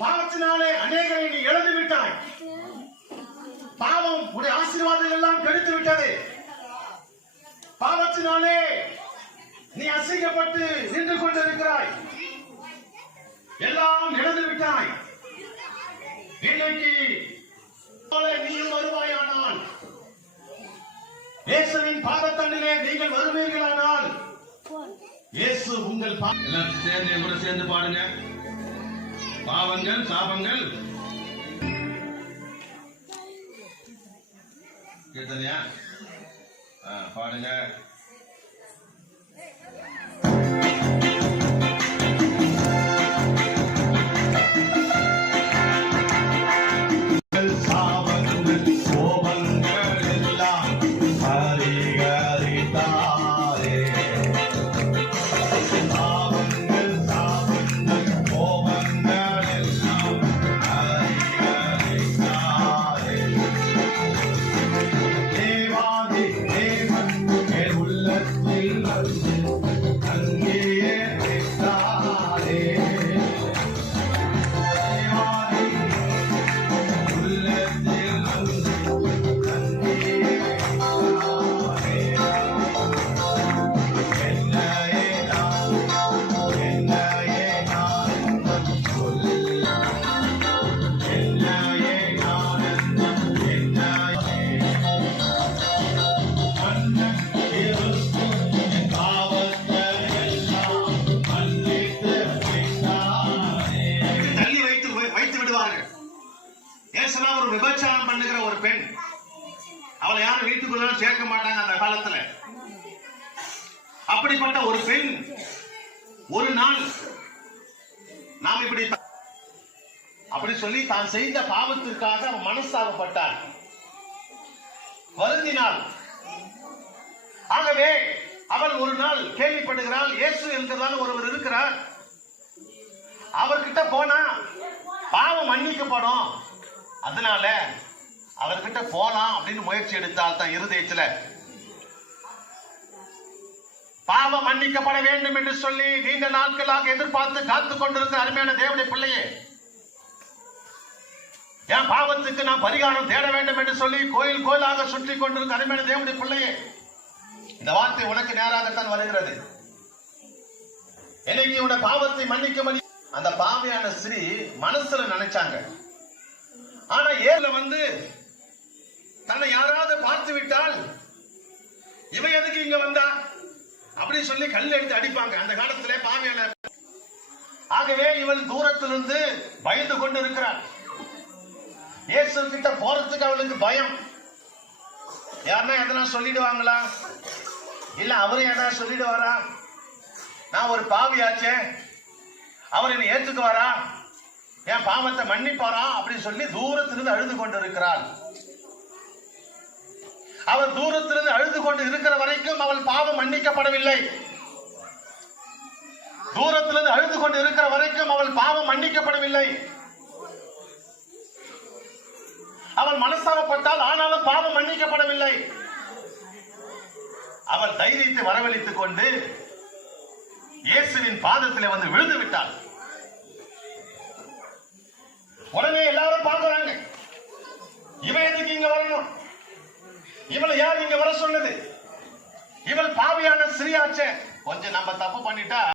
பாவத்தினாலே அநேகரை நீ இழந்து விட்டாய். பாவம் உடைய ஆசீர்வாதங்கள் எல்லாம் கெடுத்து விட்டது. பாவத்தினாலே நீ அசைக்கப்பட்டு நின்று கொண்டிருக்கிறாய். எல்லாம் இழந்து விட்டாய். இன்னைக்கு நீயும் வருவாயானால், இயேசுவின் பாதத்தண்டிலே நீங்கள் வருவீர்களானால், இயேசு உங்கள் சேர்ந்து பாடுங்க. பாவங்கள் சாபங்கள் கேட்டதையா பாடுங்க. ஒரு விபச்சாரம் பண்ணுகிற ஒரு பெண், அவளை யாரும் வீட்டுக்குள்ள சேர்க்க மாட்டாங்க அந்த காலத்துல. அப்படிப்பட்ட ஒரு பெண் ஒரு நாள் நாம் இப்படி அப்படி சொல்லி தான் செய்த பாவத்திற்காக மனஸ்தாபப்பட்டார், வருந்தினாள். ஆகவே அவள் ஒரு நாள் கேள்விப்படுகிறாள், இயேசு என்கிறதான ஒருவர் இருக்கிறார், அவர்கிட்ட போனா பாவம் மன்னிக்கப்படும், அதனால அவர்கிட்ட போலாம் அப்படின்னு முயற்சி எடுத்தால் தான் இருதயத்துல பாவம் மன்னிக்கப்பட வேண்டும் என்று சொல்லி நீண்ட நாட்களாக எதிர்பார்த்து காத்துக் கொண்டிருக்கிற அருமையான தேவனுடைய பிள்ளையே, என் பாவத்துக்கு நான் பரிகாரம் தேட வேண்டும் என்று சொல்லி கோயில் கோயிலாக சுற்றி கொண்டிருக்கிற அருமையான தேவனுடைய பிள்ளையே, இந்த வார்த்தை உனக்கு நேராகத்தான் வருகிறது. என்னைக்கு உன்னை பாவத்தை மன்னிக்க அந்த பாவியான ஸ்ரீ மனசுல நினைச்சாங்க. ஆனா ஏல வந்து தன்னை யாராவது பார்த்து விட்டால் இவ எதுக்கு இங்க வந்தா அப்படி சொல்லி கல் எடுத்து அடிப்பாங்க அந்த காலத்திலே பாவியான. ஆகவே இவள் தூரத்திலிருந்து பயந்து கொண்டு இருக்கிறாள். இயேசு கிட்ட போறதுக்கு அவளுக்கு பயம். யாருன்னா எதனா சொல்லிடுவாங்களா, இல்ல அவரும் எதனா சொல்லிடுவாரா, நான் ஒரு பாவியாச்சே, அவர் என்னை ஏற்றுக்குவாரா, என் பாவத்தை மன்னிப்பாரா அப்படின்னு சொல்லி தூரத்திலிருந்து அழுது கொண்டு இருக்கிறாள். அவள் தூரத்திலிருந்து அழுது கொண்டு இருக்கிற வரைக்கும் அவள் பாவம் மன்னிக்கப்படவில்லை. தூரத்திலிருந்து அழுது கொண்டு இருக்கிற வரைக்கும் அவள் பாவம் மன்னிக்கப்படவில்லை. அவள் மனஸ்தாபப்பட்டால், ஆனாலும் பாவம் மன்னிக்கப்படவில்லை. அவள் தைரியத்தை வரவழைத்துக் கொண்டு இயேசுவின் பாதத்திலே வந்து விழுந்து விட்டாள். உடனே எல்லாரும் பார்க்கிறாங்க, இவன் எதுக்கு இங்க வரணும், இவளை யார் இங்க வர சொன்னது, இவள் பாவியான ஸ்ரீயாச்சே, கொஞ்சம் நம்ம தப்பு பண்ணிட்டா